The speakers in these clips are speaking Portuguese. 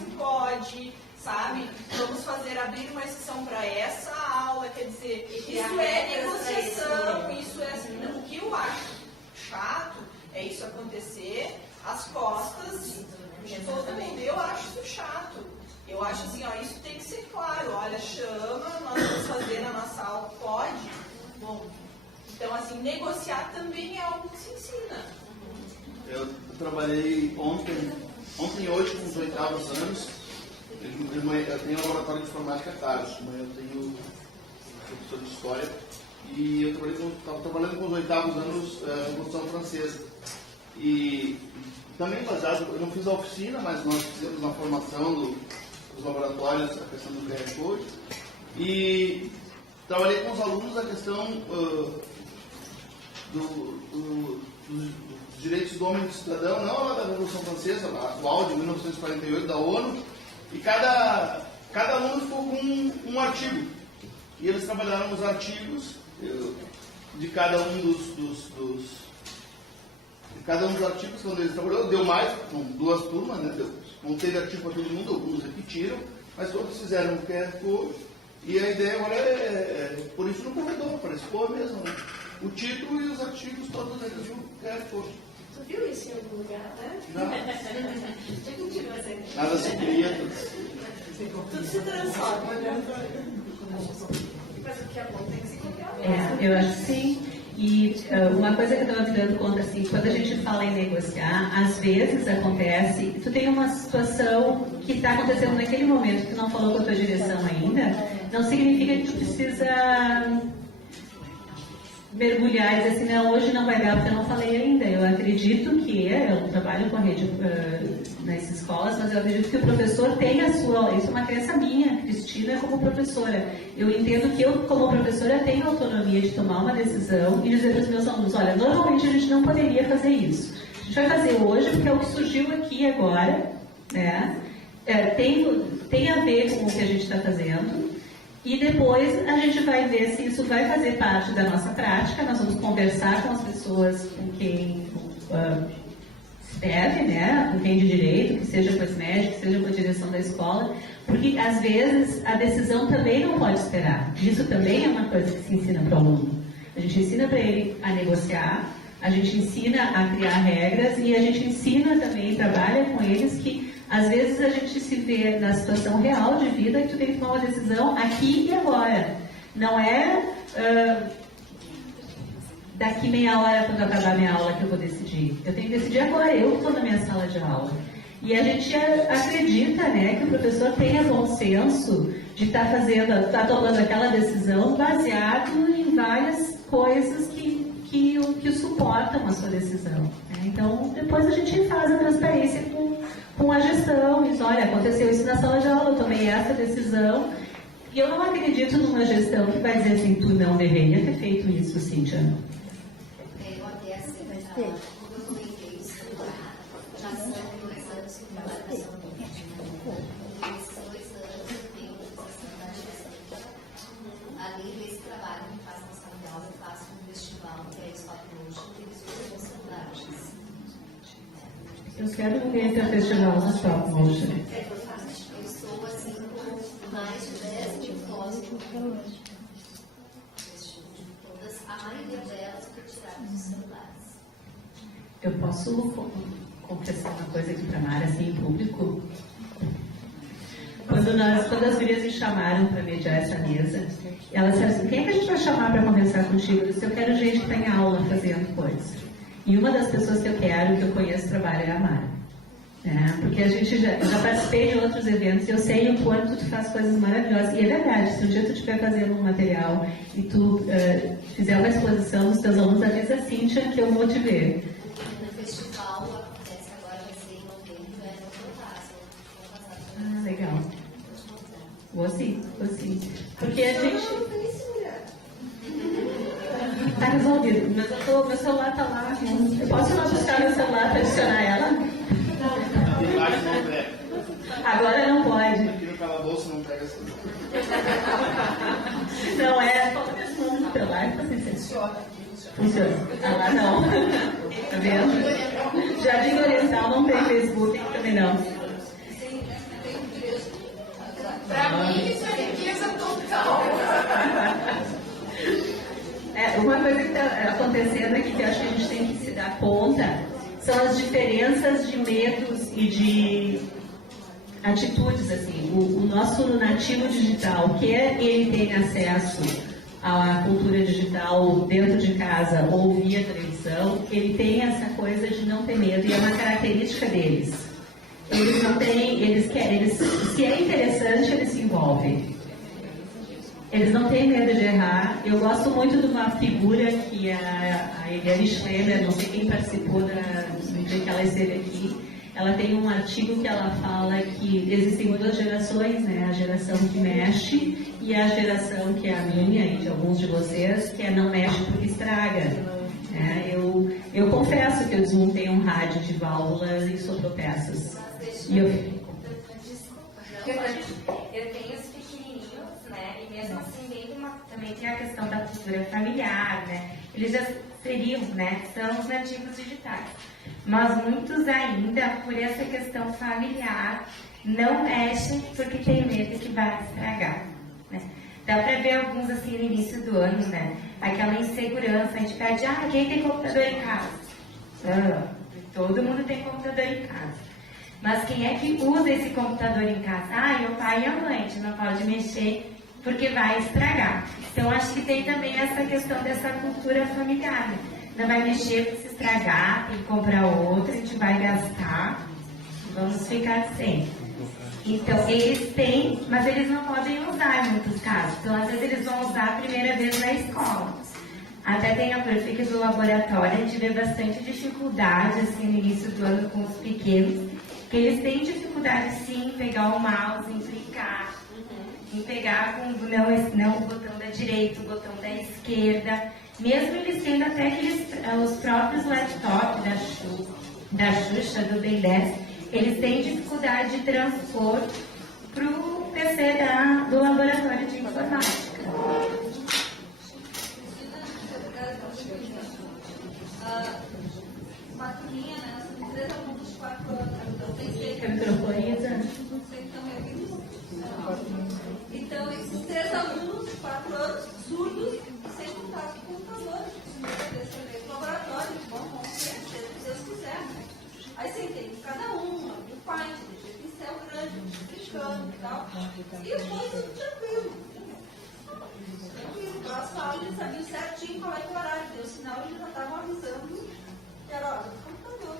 se pode, sabe? Vamos abrir uma exceção para essa aula, quer dizer, isso é negociação, isso é assim, não, o que eu acho chato é isso acontecer às costas de todo mundo. Eu acho isso chato. Eu acho assim, ó, isso tem que ser claro. Olha, chama, nós vamos fazer na nossa aula, pode? Bom, então assim, negociar também é algo que se ensina. Eu trabalhei ontem e hoje com os 8º anos. Eu tenho um laboratório de informática Carlos, de manhã eu tenho professor de história. E eu estava trabalhando com os 8º anos na Revolução Francesa. E também baseado, eu não fiz a oficina, mas nós fizemos na formação dos laboratórios a questão do QR Code. E trabalhei com os alunos a questão dos direitos do homem e do cidadão, não lá da Revolução Francesa, a atual de 1948 da ONU. E cada aluno ficou com um artigo. E eles trabalharam os artigos de cada um dos artigos, quando eles trabalharam, deu mais, com 2 turmas, né? Não teve artigo para todo mundo, alguns repetiram, mas todos fizeram o QR Code. E a ideia agora é por isso no corredor, para expor mesmo, né? O título e os artigos todos eles no QR Code. Tu viu isso em algum lugar, né? Não. Já continua assim. Nada se cria, Tudo se transforma, né? Mas o que é bom tem que se copiar. Eu acho que sim. E uma coisa que eu estava me dando conta, assim, quando a gente fala em negociar, às vezes acontece, tu tem uma situação que está acontecendo naquele momento, que tu não falou com a tua direção ainda, não significa que tu precisa mergulhar e dizer assim, não, hoje não vai dar porque eu não falei ainda. Eu acredito que, eu trabalho com a rede nas escolas, mas eu acredito que o professor tem a sua, isso é uma crença minha, Cristina, como professora. Eu entendo que eu, como professora, tenho autonomia de tomar uma decisão e dizer para os meus alunos, olha, normalmente a gente não poderia fazer isso. A gente vai fazer hoje porque é o que surgiu aqui agora, né? Tem a ver com o que a gente está fazendo. E depois a gente vai ver se isso vai fazer parte da nossa prática. Nós vamos conversar com as pessoas com quem se deve, né? Com quem de direito, que seja com as médicos, que seja com a direção da escola, porque às vezes a decisão também não pode esperar. Isso também é uma coisa que se ensina para o aluno. A gente ensina para ele a negociar, a gente ensina a criar regras e a gente ensina também, trabalha com eles que às vezes a gente se vê na situação real de vida e tu tem que tomar uma decisão aqui e agora. Não é daqui meia hora quando acabar a minha aula que eu vou decidir. Eu tenho que decidir agora, eu que estou na minha sala de aula. E a gente acredita, né, que o professor tenha bom senso de estar tomando aquela decisão baseado em várias coisas que o suportam a sua decisão. Né? Então, depois a gente faz a transparência com a gestão, diz, olha, aconteceu isso na sala de aula, eu tomei essa decisão, e eu não acredito numa gestão que vai dizer assim, tu não deveria ter feito isso, Cíntia. Eu até assim, como eu comentei isso, já são 2 anos que trabalho na saúde. Nesses 2 anos eu tenho posição na gestão. Além desse trabalho que eu faço na sala de aula, eu faço um festival, que é a Stop Motion, que eles usam sondagens. Eu quero ver esse festival no Stop Motion. Eu estou assim com mais de 10 diplomas todas, a maioria delas retiradas dos celulares. Eu posso confessar uma coisa aqui para a Mara, assim, em público? Quando as gurias me chamaram para mediar essa mesa, elas disseram assim, quem é que a gente vai chamar para conversar contigo? Eu disse, eu quero gente que está em aula fazendo coisa. E uma das pessoas que eu quero, que eu conheço trabalho, é a Mara. Porque a gente já participei de outros eventos e eu sei o quanto tu faz coisas maravilhosas. E é verdade, se um dia tu estiver fazendo um material e tu fizer uma exposição dos teus alunos, avisa a Cíntia que eu vou te ver. No festival acontece agora, vai ser em novembro, no Brasil. Ah, legal. Vou sim. Porque a gente... Tá resolvido. Meu celular tá lá. Eu posso ir lá buscar meu celular para adicionar ela? Agora não pode. Aqui no calabouço não pega essa. Não é. Qualquer pessoa no celular tá sem funciona. Ah, lá não. Tá vendo? Jardim Oriental não tem Facebook também não. uma coisa que está acontecendo aqui que eu acho que a gente tem que se dar conta são as diferenças de medos e de atitudes, assim. O nosso nativo digital, que ele tem acesso à cultura digital dentro de casa ou via televisão, ele tem essa coisa de não ter medo e é uma característica deles. Eles não têm, se é interessante, eles se envolvem. Eles não têm medo de errar. Eu gosto muito de uma figura que a Eliane Schlemmer, não sei quem participou no dia que ela esteve aqui, ela tem um artigo que ela fala que existem duas gerações, né? A geração que mexe e a geração que é a minha e de alguns de vocês, que é não mexe porque estraga. Eu confesso que eu desmontei um rádio de válvulas e soprou peças. E eu tenho os pequenininhos, né? E mesmo assim, também tem a questão da cultura familiar, né? Eles já seriam, né? São os nativos digitais. Mas muitos ainda, por essa questão familiar, não mexem porque tem medo que vai estragar, né? Dá para ver alguns assim no início do ano, né? Aquela insegurança, a gente pede, quem tem computador em casa? Todo mundo tem computador em casa. Mas quem é que usa esse computador em casa? O pai e a mãe, a gente não pode mexer porque vai estragar. Então, acho que tem também essa questão dessa cultura familiar, né? Não vai mexer porque se estragar, tem que comprar outro, a gente vai gastar, vamos ficar sem. Então, eles têm, mas eles não podem usar em muitos casos. Então, às vezes eles vão usar a primeira vez na escola. Até tem a perfil do laboratório, a gente vê bastante dificuldade, assim, no início do ano com os pequenos, que eles têm dificuldade, sim, em pegar o mouse, em clicar, em pegar com não o botão da direita, o botão da esquerda, mesmo eles tendo até os próprios laptops da Xuxa, do Ben 10, eles têm dificuldade de transpor para o PC do laboratório de informática. Uma turminha, né? Nós temos 3 alunos de 4 anos. Então, esses 3 alunos de 4 anos, surdos, sem contato com o computador. Eles no laboratório, vão ser, se Deus quiser. Né? Aí sentei com cada um, o pai, deixei o pincel grande, explicando e tal. E depois tudo tranquilo. Tranquilo. Próxima aula eles sabiam certinho qual é o horário. Deu sinal, eles já estavam avisando que era hora do computador.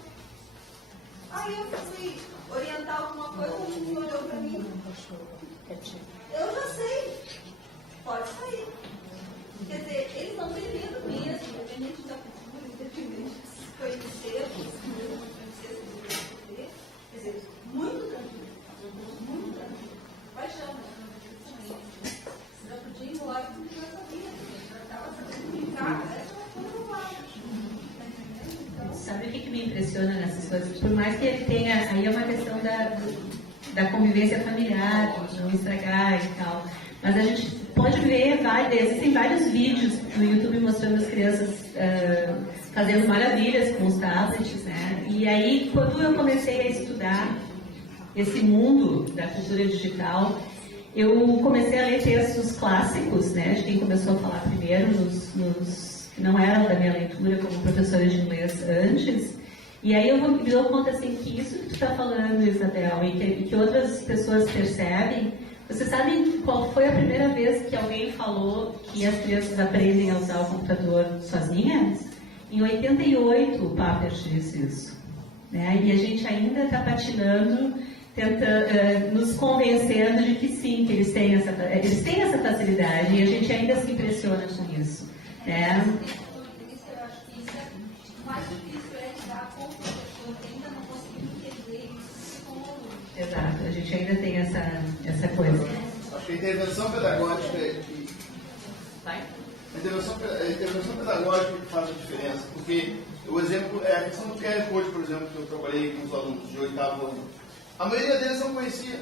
Aí eu fui orientar alguma coisa, o menino olhou para mim. Eu já sei. Pode sair. Quer dizer, eles não têm medo mesmo, independente da cultura, independente de se conhecer, quer dizer, muito tranquilo. Muito tranquilo. Paixão, né? Se não podia ir embora, porque já sabia. Já estava sabendo brincar, essa foi uma coisa. Sabe o que me impressiona nessas coisas? Por mais que ele tenha, aí é uma questão da convivência familiar, de não estragar e tal, mas a gente pode ver, existem vários vídeos no YouTube mostrando as crianças fazendo maravilhas com os tablets, né? E aí, quando eu comecei a estudar esse mundo da cultura digital, eu comecei a ler textos clássicos, né? De quem começou a falar primeiro, nos que não eram da minha leitura como professora de inglês antes. E aí eu me dou conta assim, que isso que tu está falando, Isabel, e que outras pessoas percebem. Você sabe qual foi a primeira vez que alguém falou que as crianças aprendem a usar o computador sozinhas? Em 88 o Papert disse isso. Né? E a gente ainda está patinando, tentando, nos convencendo de que sim, que eles têm essa facilidade, e a gente ainda se impressiona com isso. Né? Eu acho que isso é mais difícil lidar com o professor, que ainda não conseguiu entender isso com o aluno. Exato, a gente ainda tem essa coisa. Acho que a intervenção pedagógica a intervenção pedagógica que faz a diferença, porque o exemplo é a questão do QR Code, por exemplo, que eu trabalhei com os alunos de 8º ano. A maioria deles não conhecia.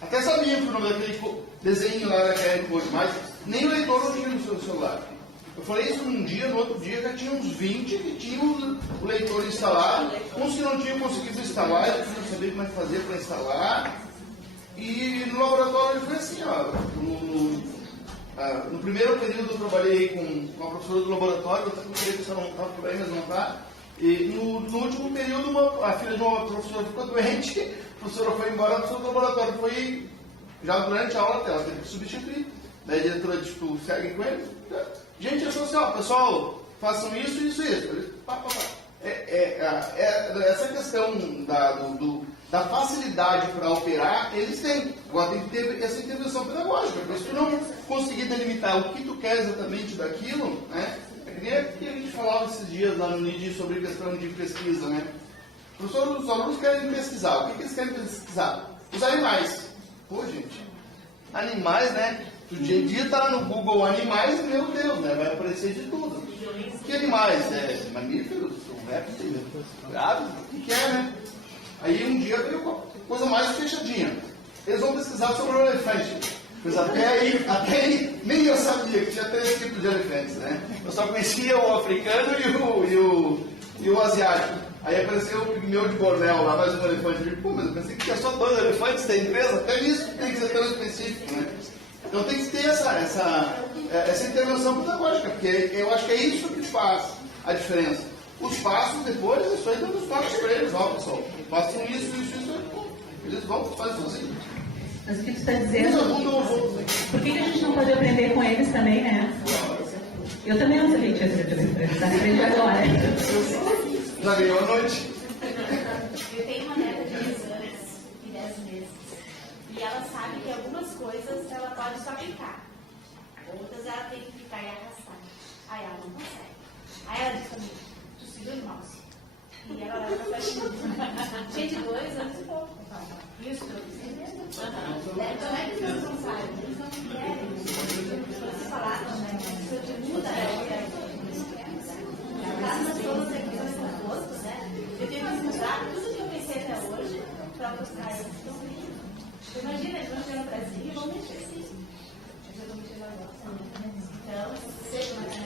Até sabia o nome daquele desenho lá da QR Code, mas nem o leitor não tinha no seu celular. Eu falei isso num dia, no outro dia já tinha uns 20 que tinham o leitor instalado, uns que não tinham conseguido instalar, eles não sabiam como é que fazer para instalar. E no laboratório foi assim, ó, no primeiro período eu trabalhei com uma professora do laboratório, eu queria que você não estava por aí, mas não está. E no último período, a filha de uma professora ficou doente, a professora foi embora, a professora do laboratório foi, já durante a aula dela, teve que substituir. Daí a diretora disse, tu segue com ele? Gente, achou assim, ó, pessoal, façam isso, isso e isso. Essa questão da facilidade para operar, eles têm. Agora tem que ter essa intervenção pedagógica, porque se tu não conseguir delimitar o que tu quer exatamente daquilo, né? É que a gente falava esses dias lá no NID sobre questão de pesquisa, né? Os alunos querem pesquisar. O que eles querem pesquisar? Os animais. Pô, gente, animais, né? O dia a dia tá no Google animais, meu Deus, né? Vai aparecer de tudo. Que animais? Mamíferos? Répteis? Aves? O que é, né? Aí um dia veio uma coisa mais fechadinha. Eles vão pesquisar sobre o elefante. Pois até aí nem eu sabia que tinha 3 tipos de elefantes, né? Eu só conhecia o africano e o asiático. Aí apareceu o pigmeu de Bornéu lá, mais um elefante. Eu digo, pô, mas eu pensei que tinha só 2 elefantes, tem 3, até isso tem que ser tão específico, né? Então tem que ter essa intervenção pedagógica, porque eu acho que é isso que faz a diferença. Os passos depois, isso aí dando os passos para eles, ó pessoal, façam isso, eles vão fazer sozinhos. Mas o que tu está dizendo? Por que a gente não pode aprender com eles também, né? Eu também não sabia que tinha aprendido com eles, aprendi agora. Já ganhou a noite? Eu tenho uma neta de 10 anos e 10 meses. E ela sabe que algumas coisas ela pode só brincar. Outras ela tem que ficar e arrastar. Aí ela não consegue. Aí ela diz pra mim, tu segura o mouse. E ela leva pra frente. Gente, 2 anos e pouco. Isso, então é que eles não sabem. Eles não querem. Vocês falaram, né? Isso te muda, né? Nós somos aqui nos postos, né? Eu tenho que mostrar tudo que eu pensei até hoje para mostrar eles que estão vindo. Imagina, eles vão chegar no Brasil e vão mexer assim. Eu estou mexendo agora. Então, sei como é que é.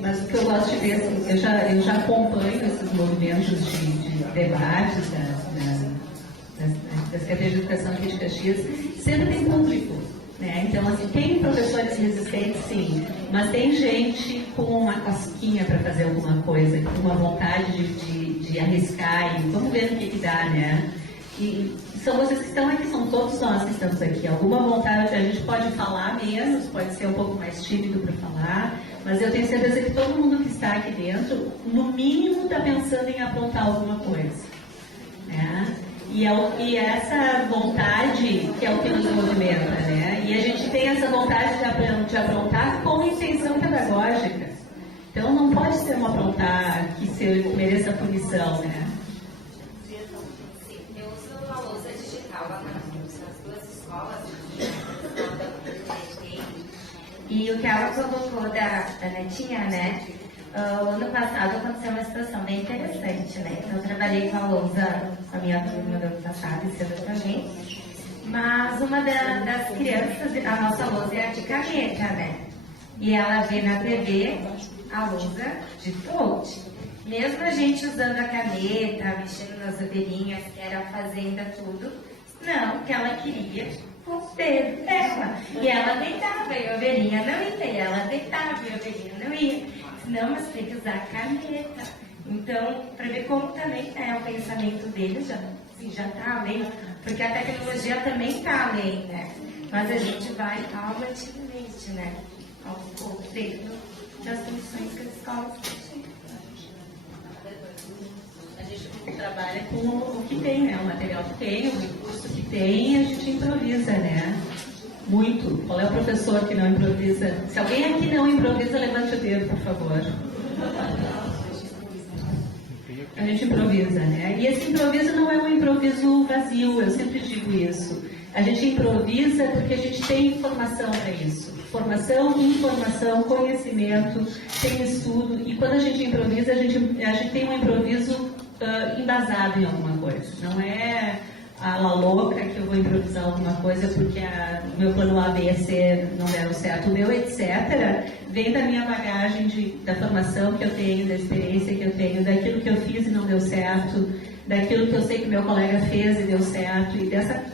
Mas o que eu gosto de ver, assim, eu já acompanho esses movimentos de debates das cadeias de educação aqui de Caxias, sempre tem público. Né? Então, assim, tem professores resistentes, sim, mas tem gente com uma casquinha para fazer alguma coisa, com uma vontade de arriscar e vamos ver o que dá, né? E são vocês que estão aqui, são todos nós que estamos aqui. Alguma vontade, a gente pode falar menos, pode ser um pouco mais tímido para falar, mas eu tenho certeza que todo mundo que está aqui dentro, no mínimo, está pensando em apontar alguma coisa. Né? E essa vontade que é o que nos movimenta, né? E a gente tem essa vontade de aprontar com intenção pedagógica. Então não pode ser um aprontar que mereça punição, né? Eu uso a lousa digital lá nas 2 escolas. E o que ela colocou da netinha, né? O ano passado aconteceu uma situação bem interessante, né? Eu trabalhei com a lousa, a minha turma do ano passado, esse ano também. Mas uma das crianças, a nossa lousa é a de caneta, né? E ela vê na TV a lousa de float. Mesmo a gente usando a caneta, mexendo nas ovelhinhas, que era a fazenda, tudo, não, que ela queria o dedo dela. E ela deitava e a ovelhinha não ia. E ela deitava e a ovelhinha não ia. Não, mas tem que usar a caneta. Então, para ver como também o pensamento deles já está além, porque a tecnologia também está além, né? Mas a gente vai paulatinamente, né? Aos poucos, dentro das condições que as escolas têm. A gente trabalha com o que tem, né? O material que tem, o recurso que tem, e a gente improvisa, né? Muito. Qual é o professor que não improvisa? Se alguém aqui não improvisa, levante o dedo, por favor. A gente improvisa, né? E esse improviso não é um improviso vazio, eu sempre digo isso. A gente improvisa porque a gente tem informação para isso. Formação, informação, conhecimento, tem estudo. E quando a gente improvisa, a gente tem um improviso embasado em alguma coisa. Não é a la louca que eu vou improvisar alguma coisa porque o meu plano A, B e C não deram certo. O meu, etc., vem da minha bagagem da formação que eu tenho, da experiência que eu tenho, daquilo que eu fiz e não deu certo, daquilo que eu sei que meu colega fez e deu certo, e dessa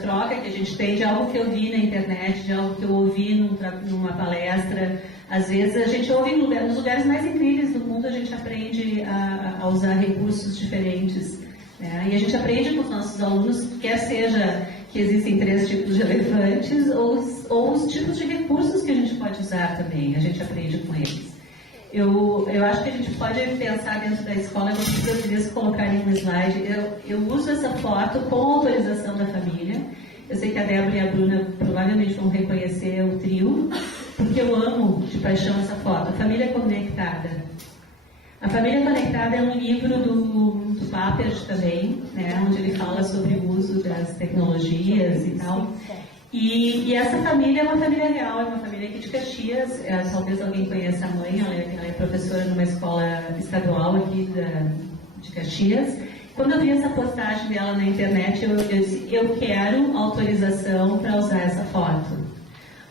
troca que a gente tem de algo que eu vi na internet, de algo que eu ouvi numa palestra. Às vezes a gente ouve nos lugares mais incríveis do mundo, a gente aprende a usar recursos diferentes. Né? E a gente aprende com os nossos alunos, quer seja que existem 3 tipos de elefantes ou os tipos de recursos que a gente pode usar também, a gente aprende com eles. Eu acho que a gente pode pensar dentro da escola, eu gostaria de colocar em um slide, eu uso essa foto com autorização da família. Eu sei que a Débora e a Bruna provavelmente vão reconhecer o trio, porque eu amo de paixão essa foto. A Família Conectada. A Família Conectada é um livro do Papert também, né, onde ele fala sobre o uso das tecnologias e tal. E essa família é uma família real, é uma família aqui de Caxias. Talvez alguém conheça a mãe, ela é professora numa escola estadual aqui de Caxias. Quando eu vi essa postagem dela na internet, eu disse, eu quero autorização para usar essa foto.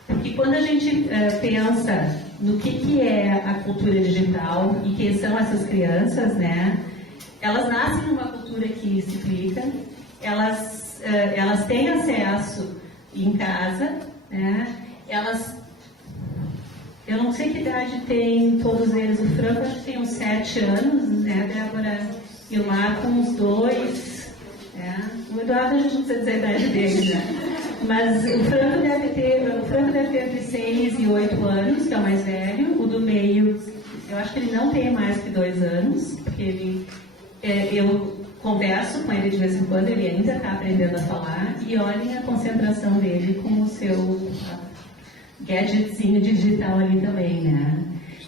Porque quando a gente pensa no que é a cultura digital e quem são essas crianças, né? Elas nascem numa cultura que se clica, elas têm acesso em casa, né? Eu não sei que idade tem todos eles, o Franco acho que tem uns 7 anos, né, Débora? E o Marco uns 2, né? O Eduardo a gente não precisa dizer a idade dele, né? Mas o Franco deve ter entre 6 e 8 anos, que é o mais velho. O do meio, eu acho que ele não tem mais que 2 anos, porque eu converso com ele de vez em quando, ele ainda está aprendendo a falar, e olhem a concentração dele com o seu gadgetzinho digital ali também, né?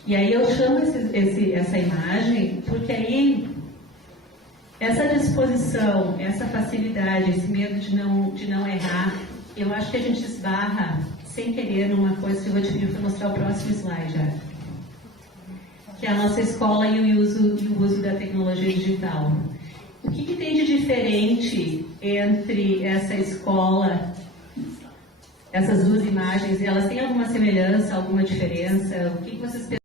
E aí eu chamo essa imagem, porque aí essa disposição, essa facilidade, esse medo de não errar, eu acho que a gente esbarra sem querer numa coisa que eu vou te pedir para mostrar o próximo slide, já. Que é a nossa escola e o uso da tecnologia digital. O que tem de diferente entre essa escola, essas duas imagens? Elas têm alguma semelhança, alguma diferença? O que vocês pensam?